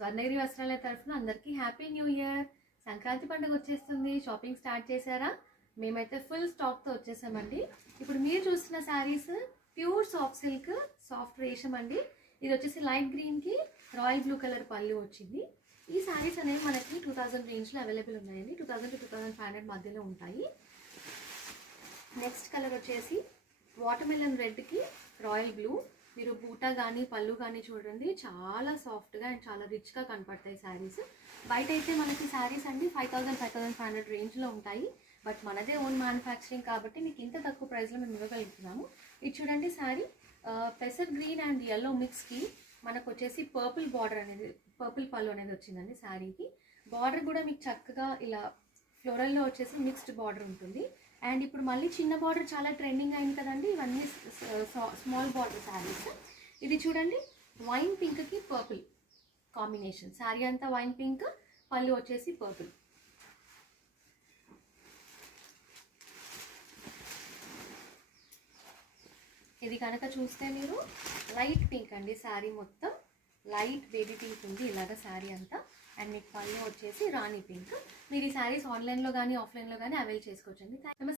స్వర్ణగిరి వస్త్రాల తరఫున అందరికీ హ్యాపీ న్యూ ఇయర్. సంక్రాంతి పండుగ వచ్చేస్తుంది. షాపింగ్ స్టార్ట్ చేశారా? మేమైతే ఫుల్ స్టాక్తో వచ్చేసామండి. ఇప్పుడు మీరు చూస్తున్న sarees pure soft silk, soft రేషం అండి. ఇది వచ్చేసి లైట్ గ్రీన్కి రాయల్ బ్లూ కలర్ పళ్ళు వచ్చింది. ఈ శారీస్ అనేవి మనకి 2000 రేంజ్లో అవైలబుల్ ఉన్నాయండి. 2000 to 2500 మధ్యలో ఉంటాయి. నెక్స్ట్ కలర్ వచ్చేసి వాటర్మెలన్ రెడ్కి రాయల్ బ్లూ. మీరు బూటా కానీ పళ్ళు కానీ చూడండి, చాలా సాఫ్ట్గా అండ్ చాలా రిచ్గా కనపడతాయి శారీస్. బయట అయితే మనకి శారీస్ అండి 5000-5500 రేంజ్లో ఉంటాయి. బట్ మనదే ఓన్ మ్యానుఫ్యాక్చరింగ్ కాబట్టి మీకు ఇంత తక్కువ ప్రైస్లో మేము ఇవ్వగలుగుతున్నాము. ఇది చూడండి శారీ పెసర్ గ్రీన్ అండ్ ఎల్లో మిక్స్కి మనకు వచ్చేసి పర్పుల్ బార్డర్ అనేది, పర్పుల్ పళ్ళు అనేది వచ్చిందండి శారీకి. బార్డర్ కూడా మీకు చక్కగా ఇలా ఫ్లోరల్లో వచ్చేసి మిక్స్డ్ బార్డర్ ఉంటుంది. అండ్ ఇప్పుడు మళ్ళీ చిన్న బార్డర్ చాలా ట్రెండింగ్ అయింది కదండి, ఇవన్నీ స్మాల్ బార్డర్ శారీస్. ఇది చూడండి వైన్ పింక్కి పర్పుల్ కాంబినేషన్. శారీ అంతా వైన్ పింక్, పళ్ళు వచ్చేసి పర్పుల్. ఇది కనుక చూస్తే మీరు లైట్ పింక్ అండి, శారీ మొత్తం లైట్ బేబీ పింక్ ఉంది ఇలాగ శారీ అంతా. అండ్ మీకు పళ్ళు వచ్చేసి రాణి పింక్. మీరు ఈ శారీస్ ఆన్లైన్లో కానీ ఆఫ్లైన్లో కానీ అవైల్ చేసుకోవచ్చండి.